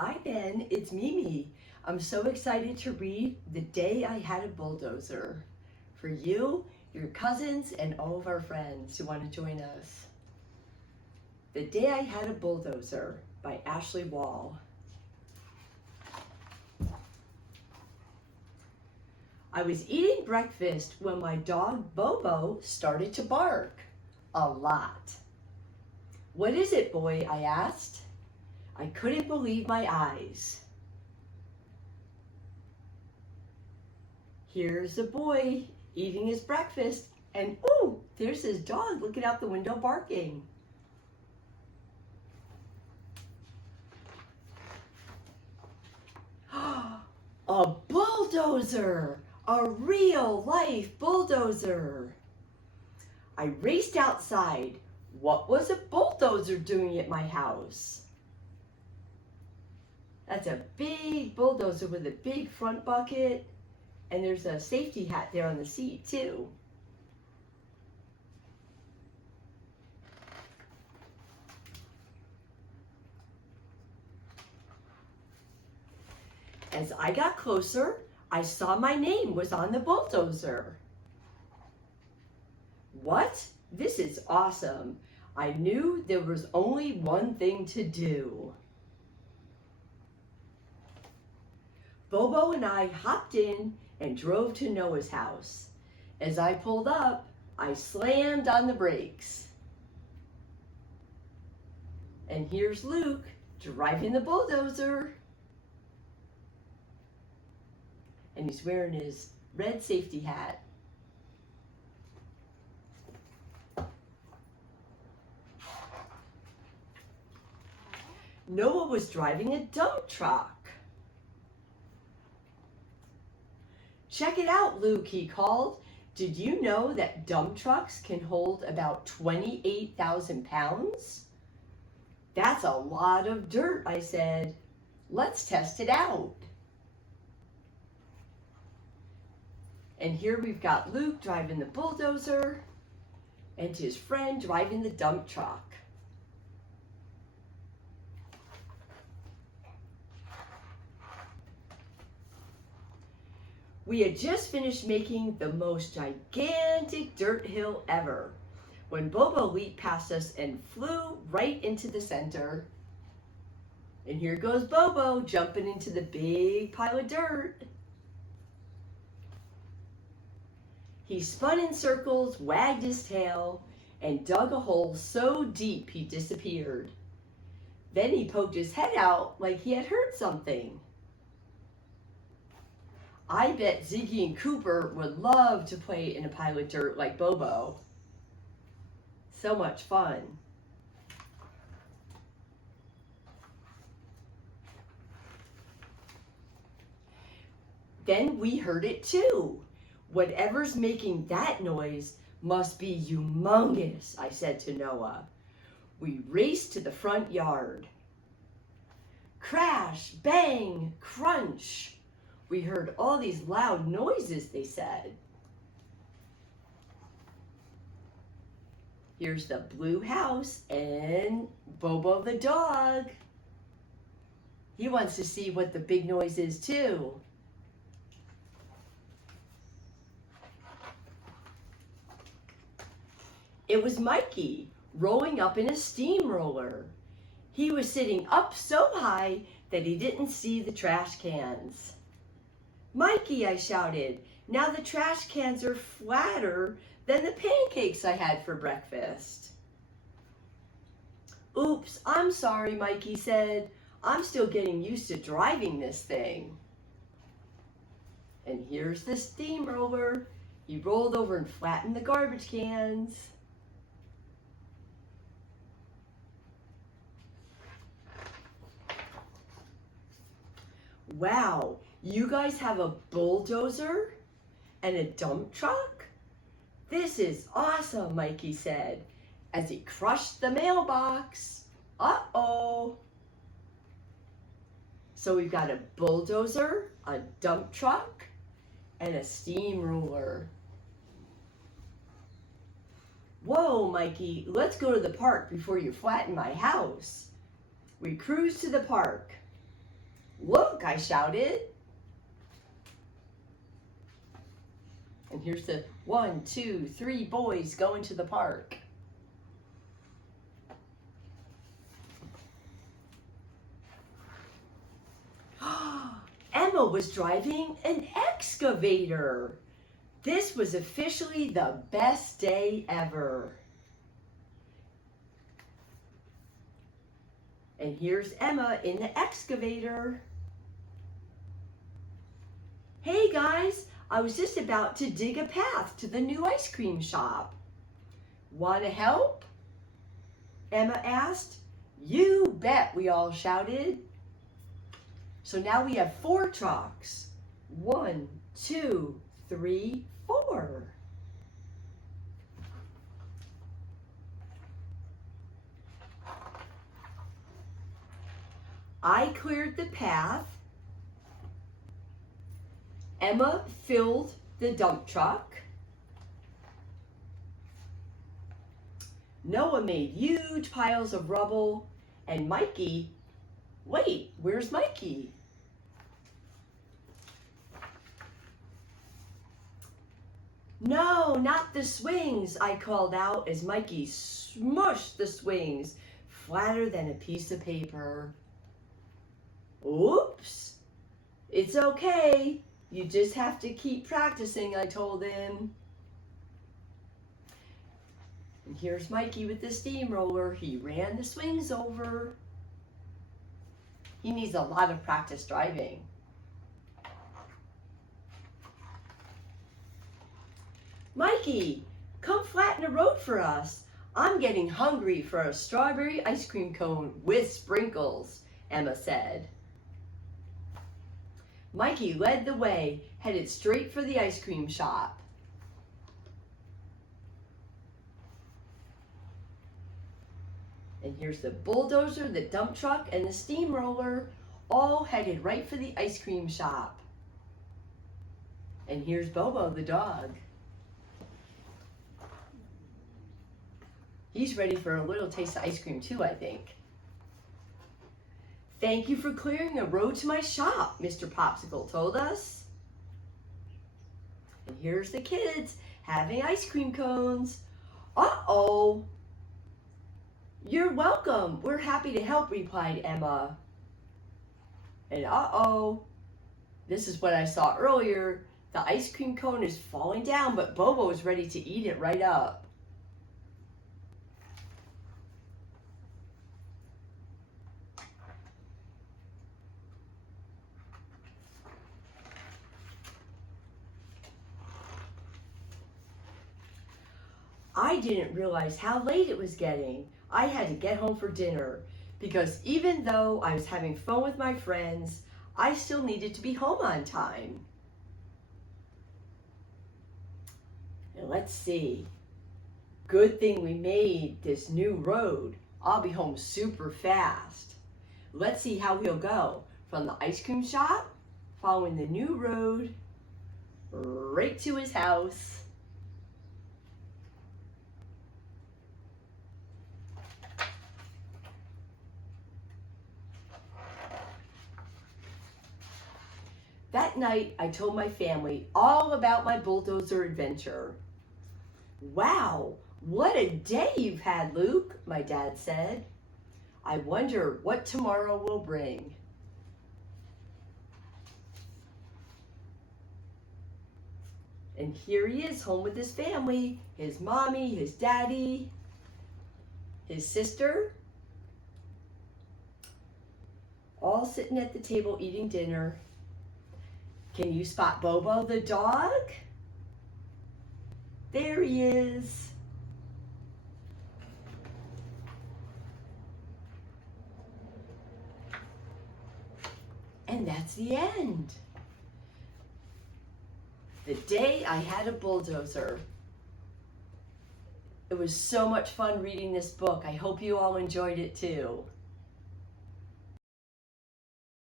Hi Ben, it's Mimi. I'm so excited to read The Day I Had a Bulldozer for you, your cousins, and all of our friends who want to join us. The Day I Had a Bulldozer by Ashley Wall. I was eating breakfast when my dog Bobo started to bark. A lot. "What is it, boy?" I asked. I couldn't believe my eyes. Here's the boy eating his breakfast, and ooh, there's his dog looking out the window barking. A bulldozer! A real life bulldozer! I raced outside. What was a bulldozer doing at my house? That's a big bulldozer with a big front bucket, and there's a safety hat there on the seat too. As I got closer, I saw my name was on the bulldozer. What? This is awesome. I knew there was only one thing to do. Bobo and I hopped in and drove to Noah's house. As I pulled up, I slammed on the brakes. And here's Luke driving the bulldozer. And he's wearing his red safety hat. Noah was driving a dump truck. "Check it out, Luke," he called. "Did you know that dump trucks can hold about 28,000 pounds? That's a lot of dirt," I said. "Let's test it out." And here we've got Luke driving the bulldozer and his friend driving the dump truck. We had just finished making the most gigantic dirt hill ever when Bobo leaped past us and flew right into the center. And here goes Bobo jumping into the big pile of dirt. He spun in circles, wagged his tail, and dug a hole so deep he disappeared. Then he poked his head out like he had heard something. I bet Ziggy and Cooper would love to play in a pile of dirt like Bobo. So much fun. Then we heard it too. "Whatever's making that noise must be humongous," I said to Noah. We raced to the front yard. Crash, bang, crunch. We heard all these loud noises, they said. Here's the blue house and Bobo the dog. He wants to see what the big noise is too. It was Mikey rolling up in a steamroller. He was sitting up so high that he didn't see the trash cans. "Mikey," I shouted, "now the trash cans are flatter than the pancakes I had for breakfast." "Oops, I'm sorry," Mikey said. "I'm still getting used to driving this thing." And here's the steamroller. He rolled over and flattened the garbage cans. "Wow, you guys have a bulldozer and a dump truck? This is awesome," Mikey said as he crushed the mailbox. Uh-oh. So we've got a bulldozer, a dump truck, and a steamroller. "Whoa, Mikey, let's go to the park before you flatten my house." We cruised to the park. Look, I shouted. And here's the 1, 2, 3 boys going to the park. Emma was driving an excavator. This was officially the best day ever. And here's Emma in the excavator. Hey guys, I was just about to dig a path to the new ice cream shop. Want to help? Emma asked. You bet, we all shouted. So now we have 4 trucks. 1, 2, 3, 4. I cleared the path. Emma filled the dump truck. Noah made huge piles of rubble. And Mikey, wait, where's Mikey? No, not the swings, I called out as Mikey smushed the swings flatter than a piece of paper. Oops, it's okay. You just have to keep practicing, I told him. And here's Mikey with the steamroller. He ran the swings over. He needs a lot of practice driving. Mikey, come flatten the road for us. I'm getting hungry for a strawberry ice cream cone with sprinkles, Emma said. Mikey led the way, headed straight for the ice cream shop. And here's the bulldozer, the dump truck, and the steamroller, all headed right for the ice cream shop. And here's Bobo, the dog. He's ready for a little taste of ice cream too, I think. Thank you for clearing the road to my shop, Mr. Popsicle told us. And here's the kids having ice cream cones. Uh-oh. You're welcome. We're happy to help, replied Emma. And uh-oh. This is what I saw earlier. The ice cream cone is falling down, but Bobo is ready to eat it right up. I didn't realize how late it was getting. I had to get home for dinner because even though I was having fun with my friends, I still needed to be home on time. And let's see. Good thing we made this new road. I'll be home super fast. Let's see how he'll go from the ice cream shop, following the new road, right to his house. That night, I told my family all about my bulldozer adventure. Wow, what a day you've had, Luke, my dad said. I wonder what tomorrow will bring. And here he is, home with his family, his mommy, his daddy, his sister, all sitting at the table eating dinner. Can you spot Bobo the dog? There he is. And that's the end. The day I had a bulldozer. It was so much fun reading this book. I hope you all enjoyed it too.